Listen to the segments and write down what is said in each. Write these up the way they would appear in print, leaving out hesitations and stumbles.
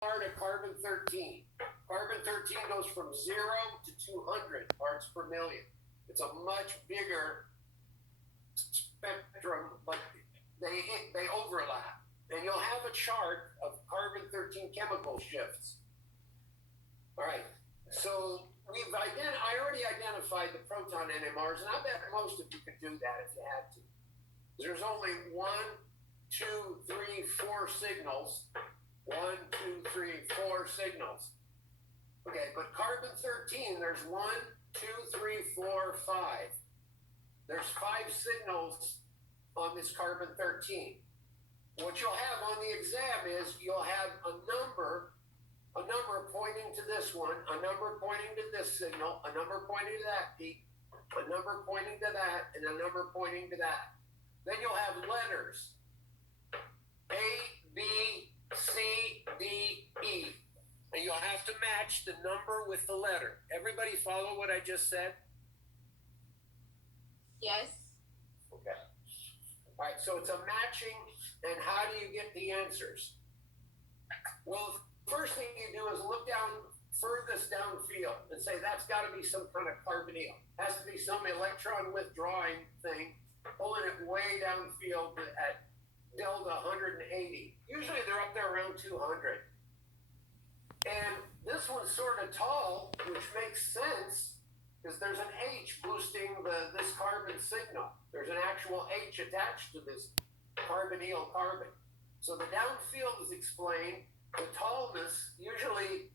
to carbon-13. Carbon-13 goes from 0 to 200 parts per million. It's a much bigger spectrum, but they overlap. And you'll have a chart of carbon-13 chemical shifts. All right, so I already identified the proton NMRs, and I bet most of you could do that if you had to. There's only 1, 2, 3, 4 signals. 1, 2, 3, 4 signals. Okay, but carbon-13, there's 1, 2, 3, 4, 5. There's 5 signals on this carbon-13. What you'll have on the exam is you'll have a number pointing to this one, a number pointing to this signal, a number pointing to that peak, a number pointing to that, and a number pointing to that. Then you'll have letters. A, B, C, D, E. And you'll have to match the number with the letter. Everybody follow what I just said? Yes. Okay. All right, so it's a matching, and how do you get the answers? Well, the first thing you do is look down furthest downfield and say that's got to be some kind of carbonyl. Has to be some electron withdrawing thing, pulling it way downfield at delta 180. Usually they're up there around 200. And this one's sort of tall, which makes sense because there's an H boosting this carbon signal. There's an actual H attached to this carbonyl carbon. So the downfield is explained. The tallness, usually,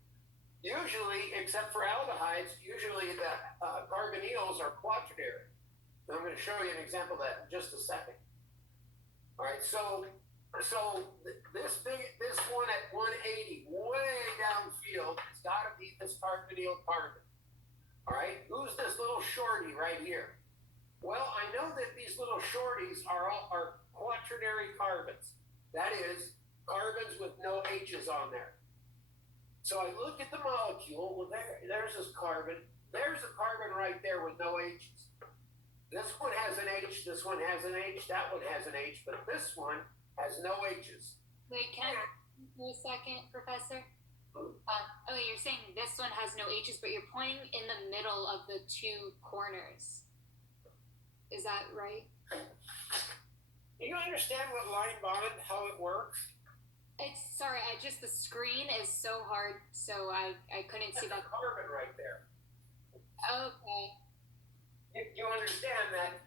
except for aldehydes, usually the carbonyls are quaternary. I'm going to show you an example of that in just a second. All right, so this one at 180, way downfield, it's got to be this carbonyl carbon. All right, who's this little shorty right here? Well, I know that these little shorties are quaternary carbons. That is, carbons with no H's on there. So I look at the molecule. Well, there's this carbon. There's a carbon right there with no H's. This one has an H, this one has an H, that one has an H, but this one has no H's. Wait, can I for a second, Professor? You're saying this one has no H's, but you're pointing in the middle of the 2 corners. Is that right? Do you understand what line bond, how it works? Sorry, the screen is so hard, so I couldn't see that. Carbon right there. Okay. You understand that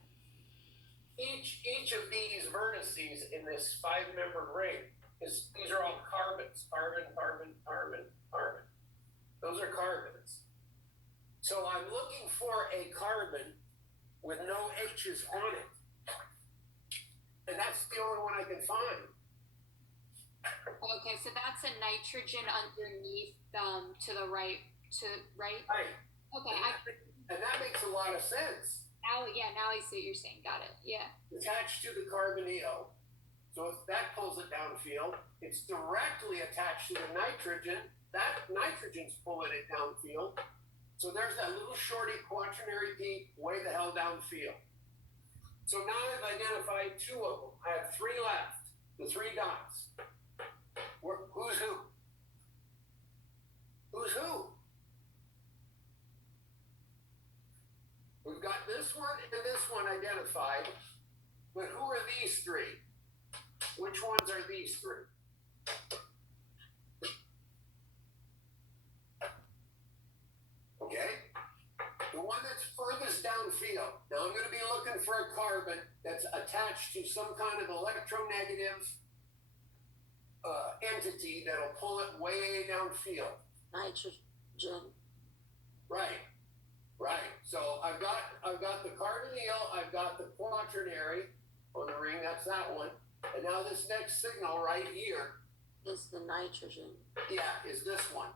each of these vertices in this 5-membered ring these are all carbons. Carbon, carbon, carbon, carbon. Those are carbons. So I'm looking for a carbon with no H's on it. And that's the only one I can find. Okay, so that's a nitrogen underneath to the right, right? Right. Okay. And that makes a lot of sense. Now I see what you're saying. Got it. Yeah. Attached to the carbonyl. So if that pulls it downfield, it's directly attached to the nitrogen. That nitrogen's pulling it downfield. So there's that little shorty quaternary peak way the hell downfield. So now I've identified 2 of them. I have 3 left. The 3 dots. Who's who? Who's who? We've got this one and this one identified, but who are these 3? Which ones are these 3? Okay, the one that's furthest downfield. Now I'm going to be looking for a carbon that's attached to some kind of electronegative entity that'll pull it way downfield. Nitrogen. Right. So I've got the carbonyl, I've got the quaternary on the ring, that's that one. And now this next signal right here is the nitrogen. Yeah, is this one.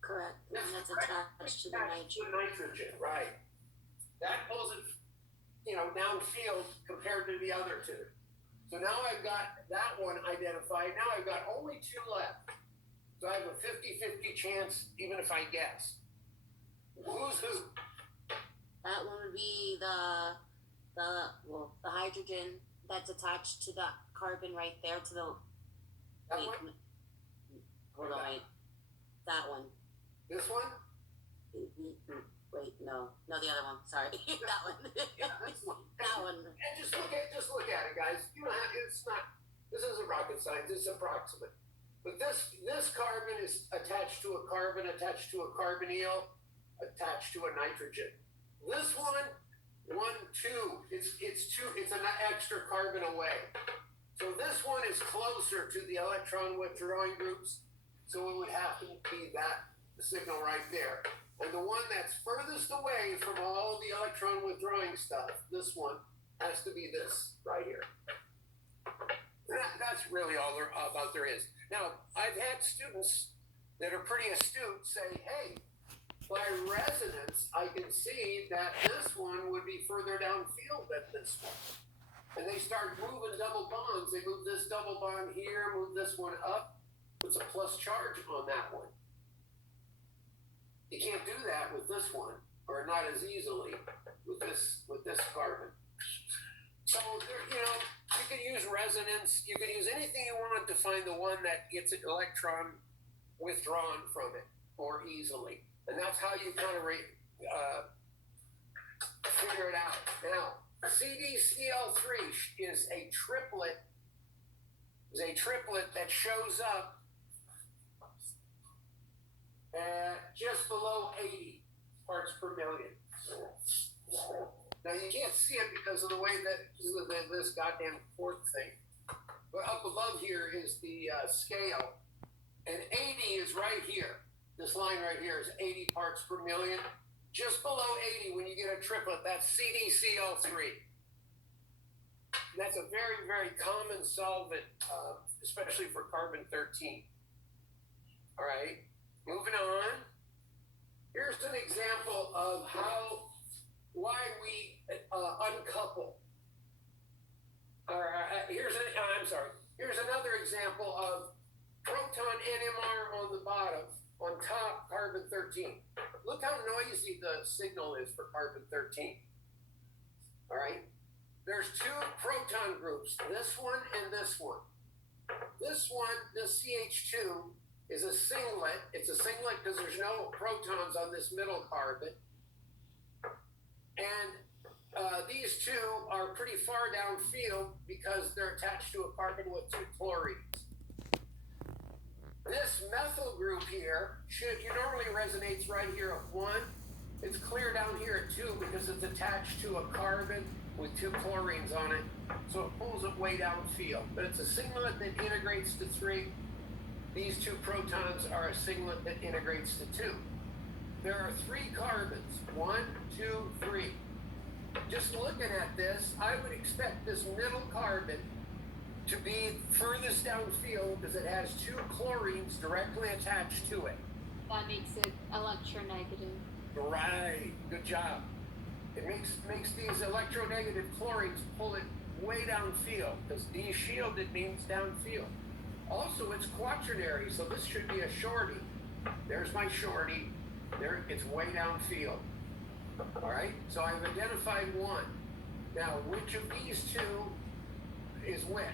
Correct. And that's attached to the nitrogen. Right. That pulls it, downfield compared to the other 2. So now I've got that one identified. Now I've got only 2 left. So I have a 50-50 chance, even if I guess. Who's who? That one would be the hydrogen that's attached to the carbon right there to the. That one? Hold on, wait. That one. This one? Wait, no, the other one. Sorry, that one. Yeah, that's one. That one. And just look at it, guys. You don't have, it's not, this isn't rocket science, it's approximate. But this carbon is attached to a carbon, attached to a carbonyl, attached to a nitrogen. This one, 1, 2, it's an extra carbon away. So this one is closer to the electron withdrawing groups, so it would have to be that signal right there. And the one that's furthest away from all the electron withdrawing stuff, this one, has to be this right here. That's really all there is. Now, I've had students that are pretty astute say, hey, by resonance, I can see that this one would be further downfield than this one. And they start moving double bonds. They move this double bond here, move this one up, puts a plus charge on that one. You can't do that with this one, or not as easily with this carbon. So there, you can use resonance. You can use anything you want to find the one that gets an electron withdrawn from it more easily, and that's how you kind of figure it out. Now, CDCl3 is a triplet. That shows up at just below 80 parts per million. Now you can't see it because of the way that this goddamn port thing. But up above here is the scale, and 80 is right here. This line right here is 80 parts per million. Just below 80, when you get a triplet, that's CDCl3. That's a very, very common solvent, especially for carbon-13. All right, moving on. Here's an example of why we uncouple. Here's another example of proton NMR on the bottom, on top carbon-13. Look how noisy the signal is for carbon-13. All right, there's 2 proton groups, this one and this one. This one, this CH2, is a singlet. It's a singlet because there's no protons on this middle carbon. And these 2 are pretty far downfield because they're attached to a carbon with 2 chlorines. This methyl group here normally resonates right here at 1. It's clear down here at 2 because it's attached to a carbon with 2 chlorines on it. So it pulls it way downfield. But it's a singlet that integrates to 3. These 2 protons are a singlet that integrates to 2. There are 3 carbons, 1, 2, 3. Just looking at this, I would expect this middle carbon to be furthest downfield because it has 2 chlorines directly attached to it. That makes it electronegative. Right, good job. It makes these electronegative chlorines pull it way downfield because de-shielded means downfield. Also, it's quaternary, so this should be a shorty. There's my shorty. There, it's way downfield. All right, so I've identified 1. Now, which of these 2 is which?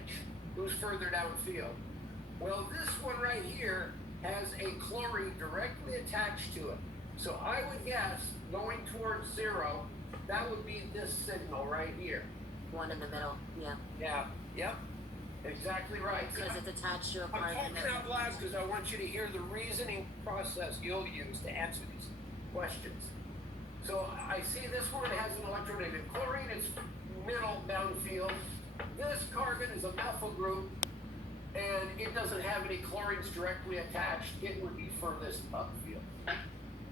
Who's further downfield? Well, this one right here has a chlorine directly attached to it. So I would guess, going towards 0, that would be this signal right here. 1 in the middle. Yeah. Yeah, yep, exactly right. Because it's attached to a I'm carbon. talking out loud because I want you to hear the reasoning process you'll use to answer these questions. So I see this one has an electronegative chlorine, it's middle downfield. This carbon is a methyl group, and it doesn't have any chlorines directly attached. It would be furthest upfield.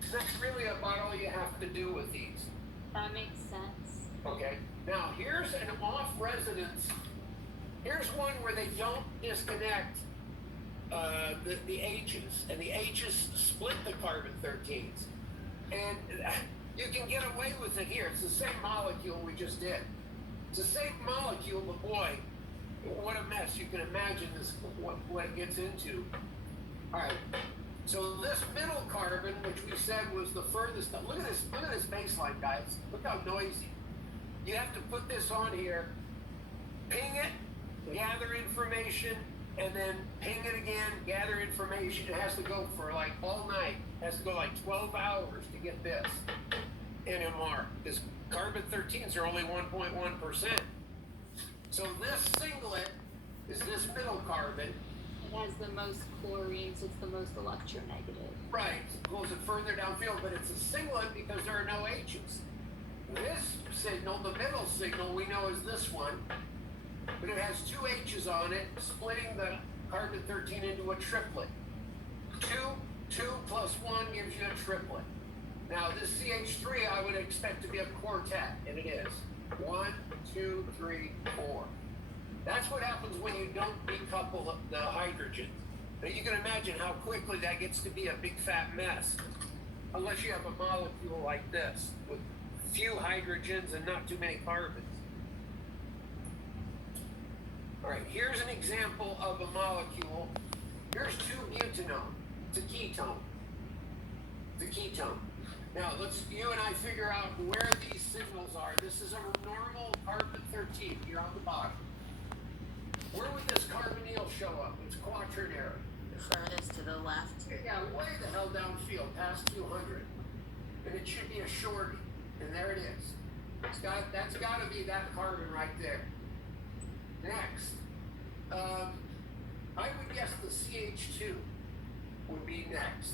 That's really about all you have to do with these. That makes sense. Okay, now here's an off resonance. Here's one where they don't disconnect the H's, and the H's split the carbon-13s. And you can get away with it here. It's the same molecule we just did. It's the same molecule, but boy, what a mess. You can imagine this, what it gets into. All right, so this middle carbon, which we said was the furthest, look at this baseline, guys. Look how noisy. You have to put this on here, ping it, gather information, and then ping it again, gather information. It has to go for like all night. It has to go like 12 hours to get this NMR. This carbon 13s are only 1.1%. So this singlet is this middle carbon. It has the most chlorine, so it's the most electronegative. Right, it pulls it further downfield, but it's a singlet because there are no H's. This signal, the middle signal, we know is this one, but it has two H's on it, splitting the carbon 13 into a triplet. 2 plus 1 gives you a triplet. Now this CH3 I would expect to be a quartet, and it is. 1, 2, 3, 4. That's what happens when you don't decouple the hydrogens. Now you can imagine how quickly that gets to be a big fat mess. Unless you have a molecule like this, with few hydrogens and not too many carbons. All right, here's an example of a molecule. Here's 2-butanone. It's a ketone. It's a ketone. Now, you and I figure out where these signals are. This is a normal carbon 13 here on the bottom. Where would this carbonyl show up? It's quaternary. The furthest to the left. Yeah, way the hell downfield, past 200. And it should be a shorty. And there it is. That's got to be that carbon right there. Next, I would guess the CH2 would be next.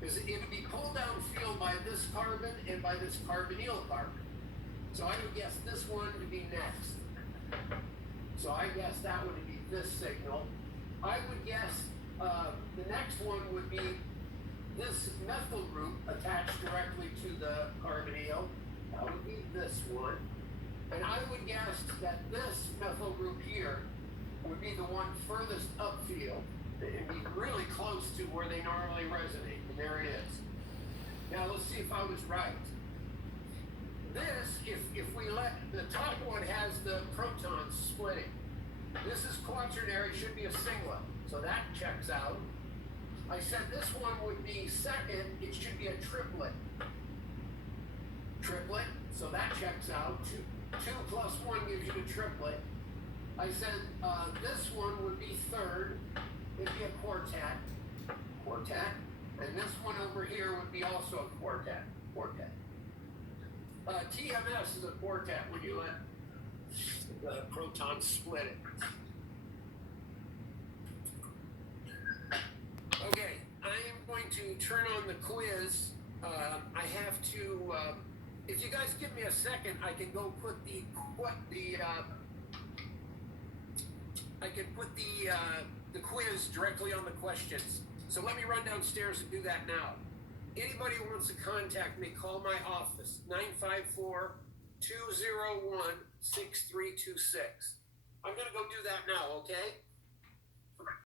Because it would be pulled downfield by this carbon and by this carbonyl carbon. So I would guess this one would be next. So I guess that would be this signal. I would guess the next one would be this methyl group attached directly to the carbonyl. That would be this one. And I would guess that this methyl group here would be the one furthest upfield and be really close to where they normally resonate. And there it is. Now let's see if I was right. This, if we let, the top one has the protons splitting. This is quaternary, should be a singlet. So that checks out. I said this one would be second, it should be a triplet. Triplet, so that checks out. 2 plus 1 gives you a triplet. I said this one would be third, it'd be a quartet. Quartet. And this one over here would be also a quartet. Quartet. TMS is a quartet when you let the protons split it. Okay, I am going to turn on the quiz. I have to, if you guys give me a second, I can go put the quiz directly on the questions. So let me run downstairs and do that now. Anybody who wants to contact me, call my office, 954-201-6326. I'm going to go do that now, okay?